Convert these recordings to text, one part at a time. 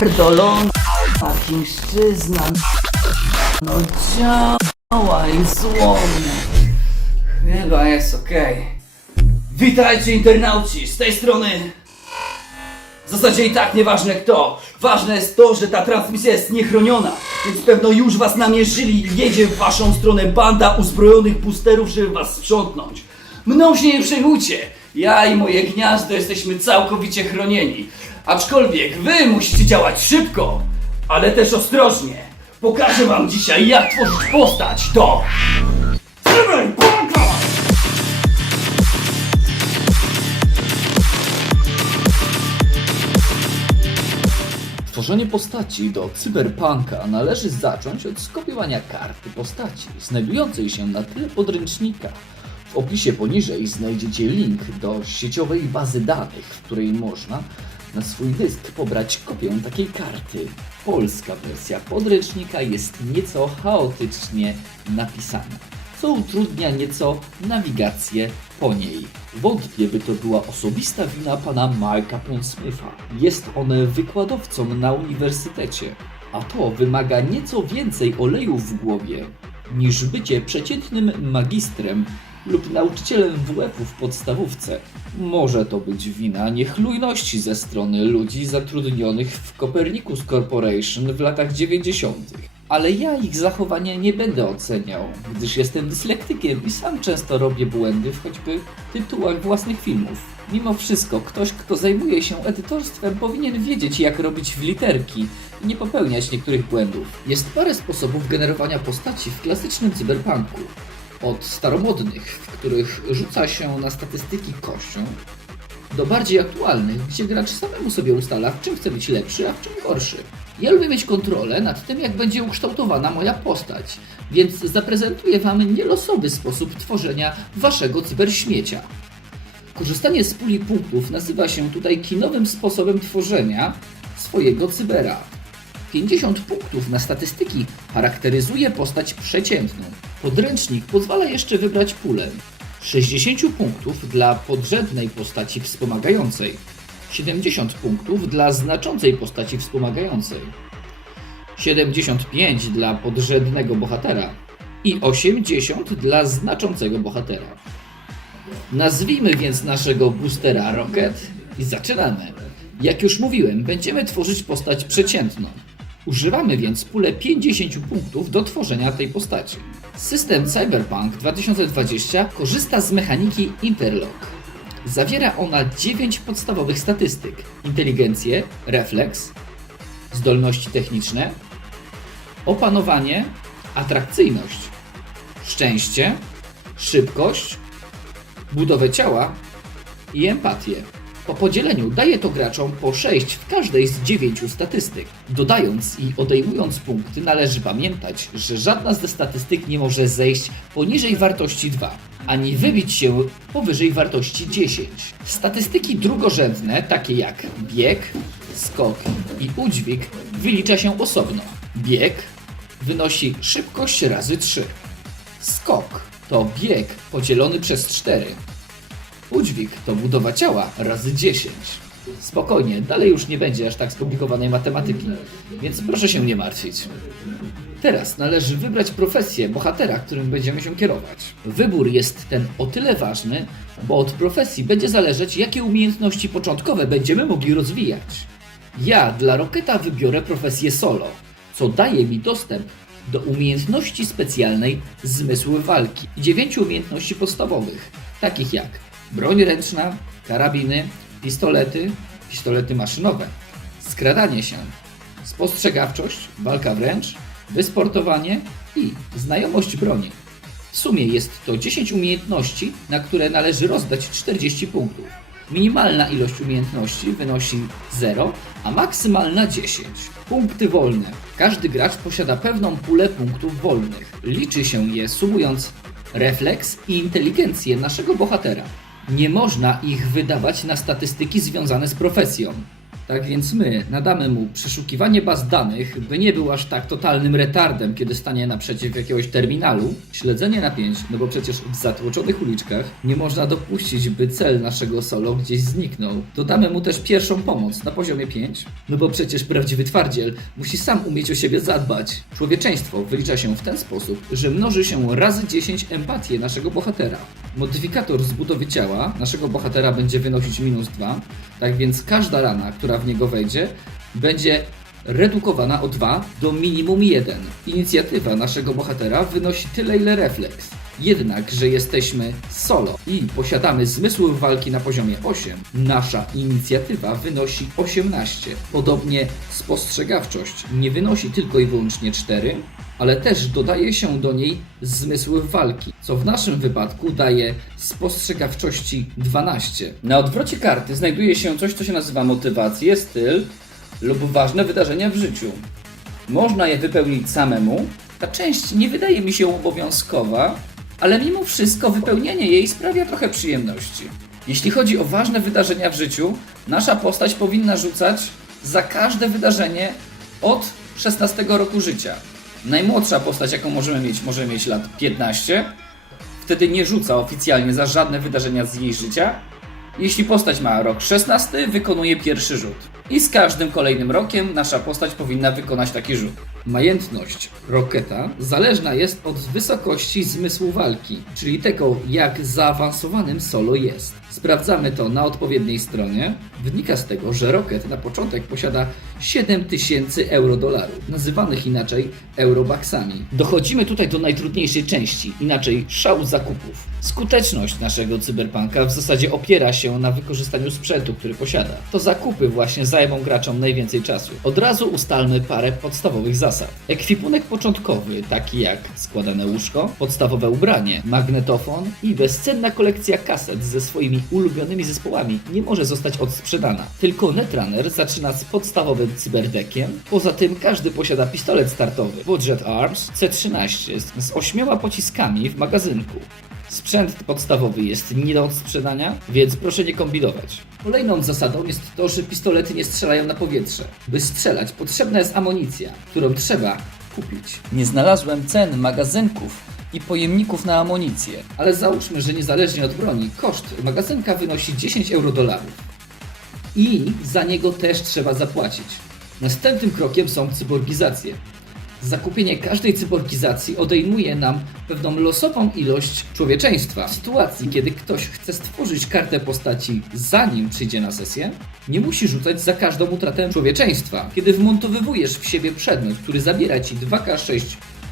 pierdolona chińszczyzna. No działaj, słownie. Chyba jest okej. Witajcie internauci, z tej strony w zasadzie i tak nieważne kto. Ważne jest to, że ta transmisja jest niechroniona, więc pewno już was namierzyli i jedzie w waszą stronę banda uzbrojonych pusterów, żeby was sprzątnąć. Mną się nie przejmujcie. Ja i moje gniazdo jesteśmy całkowicie chronieni. Aczkolwiek wy musicie działać szybko, ale też ostrożnie. Pokażę wam dzisiaj, jak tworzyć postać do... Cyberpunka! Tworzenie postaci do cyberpunka należy zacząć od skopiowania karty postaci, znajdującej się na tle podręcznika. W opisie poniżej znajdziecie link do sieciowej bazy danych, w której można na swój dysk pobrać kopię takiej karty. Polska wersja podręcznika jest nieco chaotycznie napisana, co utrudnia nieco nawigację po niej. Wątpię, by to była osobista wina pana Marka Ponsmitha. Jest on wykładowcą na uniwersytecie, a to wymaga nieco więcej oleju w głowie niż bycie przeciętnym magistrem lub nauczycielem WF-u w podstawówce. Może to być wina niechlujności ze strony ludzi zatrudnionych w Copernicus Corporation w latach 90. Ale ja ich zachowania nie będę oceniał, gdyż jestem dyslektykiem i sam często robię błędy w choćby tytułach własnych filmów. Mimo wszystko, ktoś, kto zajmuje się edytorstwem, powinien wiedzieć, jak robić w literki i nie popełniać niektórych błędów. Jest parę sposobów generowania postaci w klasycznym cyberpunku. Od staromodnych, w których rzuca się na statystyki kością, do bardziej aktualnych, gdzie gracz samemu sobie ustala, w czym chce być lepszy, a w czym gorszy. Ja lubię mieć kontrolę nad tym, jak będzie ukształtowana moja postać, więc zaprezentuję Wam nielosowy sposób tworzenia Waszego cyberśmiecia. Korzystanie z puli punktów nazywa się tutaj kinowym sposobem tworzenia swojego cybera. 50 punktów na statystyki charakteryzuje postać przeciętną. Podręcznik pozwala jeszcze wybrać pulę 60 punktów dla podrzędnej postaci wspomagającej, 70 punktów dla znaczącej postaci wspomagającej, 75 dla podrzędnego bohatera i 80 dla znaczącego bohatera. Nazwijmy więc naszego boostera Rocket i zaczynamy. Jak już mówiłem, będziemy tworzyć postać przeciętną. Używamy więc pulę 50 punktów do tworzenia tej postaci. System Cyberpunk 2020 korzysta z mechaniki Interlock. Zawiera ona 9 podstawowych statystyk: inteligencję, refleks, zdolności techniczne, opanowanie, atrakcyjność, szczęście, szybkość, budowę ciała i empatię. Po podzieleniu daje to graczom po 6 w każdej z 9 statystyk. Dodając i odejmując punkty należy pamiętać, że żadna ze statystyk nie może zejść poniżej wartości 2, ani wybić się powyżej wartości 10. Statystyki drugorzędne, takie jak bieg, skok i udźwig, wylicza się osobno. Bieg wynosi szybkość razy 3. Skok to bieg podzielony przez 4. Udźwig to budowa ciała razy 10. Spokojnie, dalej już nie będzie aż tak skomplikowanej matematyki, więc proszę się nie martwić. Teraz należy wybrać profesję bohatera, którym będziemy się kierować. Wybór jest ten o tyle ważny, bo od profesji będzie zależeć, jakie umiejętności początkowe będziemy mogli rozwijać. Ja dla Roketa wybiorę profesję solo, co daje mi dostęp do umiejętności specjalnej zmysły walki i dziewięciu umiejętności podstawowych, takich jak broń ręczna, karabiny, pistolety, pistolety maszynowe, skradanie się, spostrzegawczość, walka wręcz, wysportowanie i znajomość broni. W sumie jest to 10 umiejętności, na które należy rozdać 40 punktów. Minimalna ilość umiejętności wynosi 0, a maksymalna 10. Punkty wolne. Każdy gracz posiada pewną pulę punktów wolnych. Liczy się je sumując refleks i inteligencję naszego bohatera. Nie można ich wydawać na statystyki związane z profesją, Tak więc my nadamy mu przeszukiwanie baz danych, by nie był aż tak totalnym retardem, kiedy stanie naprzeciw jakiegoś terminalu. Śledzenie napięć, no bo przecież w zatłoczonych uliczkach nie można dopuścić, by cel naszego solo gdzieś zniknął. Dodamy mu też pierwszą pomoc na poziomie 5, no bo przecież prawdziwy twardziel musi sam umieć o siebie zadbać. Człowieczeństwo wylicza się w ten sposób, że mnoży się razy 10 empatię naszego bohatera. Modyfikator z budowy ciała naszego bohatera będzie wynosić minus 2, tak więc każda rana, która w niego wejdzie, będzie redukowana o 2 do minimum 1. Inicjatywa naszego bohatera wynosi tyle, ile refleks. Jednak, że jesteśmy solo i posiadamy zmysły walki na poziomie 8, nasza inicjatywa wynosi 18. Podobnie spostrzegawczość nie wynosi tylko i wyłącznie 4, ale też dodaje się do niej zmysły walki, co w naszym wypadku daje spostrzegawczości 12. Na odwrocie karty znajduje się coś, co się nazywa motywacje, styl lub ważne wydarzenia w życiu. Można je wypełnić samemu. Ta część nie wydaje mi się obowiązkowa, ale mimo wszystko wypełnienie jej sprawia trochę przyjemności. Jeśli chodzi o ważne wydarzenia w życiu, nasza postać powinna rzucać za każde wydarzenie od 16 roku życia. Najmłodsza postać, jaką możemy mieć, może mieć lat 15. Wtedy nie rzuca oficjalnie za żadne wydarzenia z jej życia. Jeśli postać ma rok 16, wykonuje pierwszy rzut. I z każdym kolejnym rokiem nasza postać powinna wykonać taki rzut. Majętność Roketa zależna jest od wysokości zmysłu walki, czyli tego, jak zaawansowanym solo jest. Sprawdzamy to na odpowiedniej stronie. Wynika z tego, że Rocket na początek posiada 7000 euro-dolarów, nazywanych inaczej eurobaksami. Dochodzimy tutaj do najtrudniejszej części, inaczej szału zakupów. Skuteczność naszego cyberpunka w zasadzie opiera się na wykorzystaniu sprzętu, który posiada. To zakupy właśnie zajmą graczom najwięcej czasu. Od razu ustalmy parę podstawowych zasad. Ekwipunek początkowy, taki jak składane łóżko, podstawowe ubranie, magnetofon i bezcenna kolekcja kaset ze swoimi ulubionymi zespołami nie może zostać odsprzedana. Tylko Netrunner zaczyna z podstawowym cyberdekiem. Poza tym każdy posiada pistolet startowy Budget Arms C13 z- z ośmioma pociskami w magazynku. Sprzęt podstawowy jest nie do odsprzedania, więc proszę nie kombinować. Kolejną zasadą jest to, że pistolety nie strzelają na powietrze. By strzelać, potrzebna jest amunicja, którą trzeba kupić. Nie znalazłem cen magazynków i pojemników na amunicję, ale załóżmy, że niezależnie od broni, koszt magazynka wynosi 10 euro dolarów. I za niego też trzeba zapłacić. Następnym krokiem są cyborgizacje. Zakupienie każdej cyborgizacji odejmuje nam pewną losową ilość człowieczeństwa. W sytuacji, kiedy ktoś chce stworzyć kartę postaci zanim przyjdzie na sesję, nie musi rzucać za każdą utratę człowieczeństwa. Kiedy wmontowywujesz w siebie przedmiot, który zabiera ci 2K6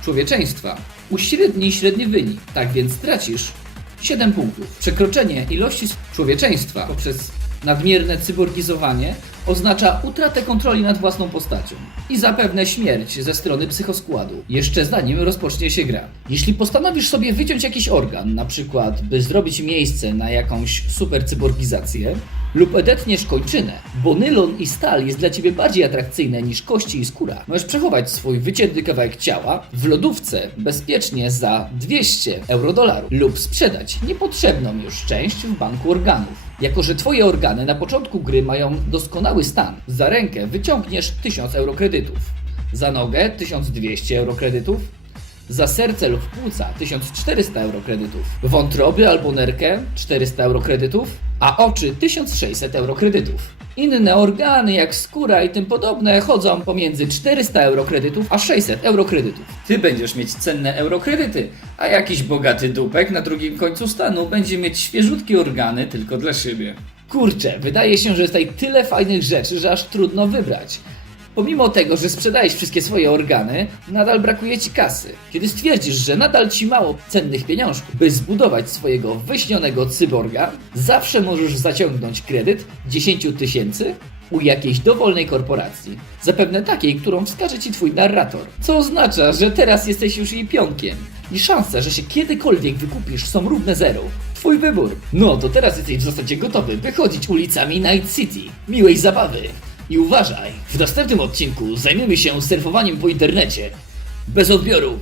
człowieczeństwa, uśrednij średni wynik, tak więc tracisz 7 punktów. Przekroczenie ilości człowieczeństwa poprzez nadmierne cyborgizowanie oznacza utratę kontroli nad własną postacią i zapewne śmierć ze strony psychoskładu, jeszcze zanim rozpocznie się gra. Jeśli postanowisz sobie wyciąć jakiś organ, na przykład by zrobić miejsce na jakąś super cyborgizację, lub odetniesz kończynę, bo nylon i stal jest dla ciebie bardziej atrakcyjne niż kości i skóra, możesz przechować swój wycięty kawałek ciała w lodówce bezpiecznie za 200 euro dolarów lub sprzedać niepotrzebną już część w banku organów. Jako, że twoje organy na początku gry mają doskonały stan, za rękę wyciągniesz 1000 euro kredytów, za nogę 1200 euro kredytów, za serce lub płuca 1400 euro kredytów. Wątroby albo nerkę 400 euro kredytów, a oczy 1600 euro kredytów. Inne organy jak skóra i tym podobne chodzą pomiędzy 400 euro kredytów a 600 euro kredytów. Ty będziesz mieć cenne eurokredyty, a jakiś bogaty dupek na drugim końcu stanu będzie mieć świeżutkie organy tylko dla siebie. Kurczę, wydaje się, że jest tutaj tyle fajnych rzeczy, że aż trudno wybrać. Pomimo tego, że sprzedałeś wszystkie swoje organy, nadal brakuje ci kasy. Kiedy stwierdzisz, że nadal ci mało cennych pieniążków, by zbudować swojego wyśnionego cyborga, zawsze możesz zaciągnąć kredyt 10 tysięcy u jakiejś dowolnej korporacji. Zapewne takiej, którą wskaże ci twój narrator. Co oznacza, że teraz jesteś już jej pionkiem. I szanse, że się kiedykolwiek wykupisz są równe zeru. Twój wybór. No to teraz jesteś w zasadzie gotowy wychodzić ulicami Night City. Miłej zabawy. I uważaj, w następnym odcinku zajmiemy się surfowaniem po internecie. Bez odbioru.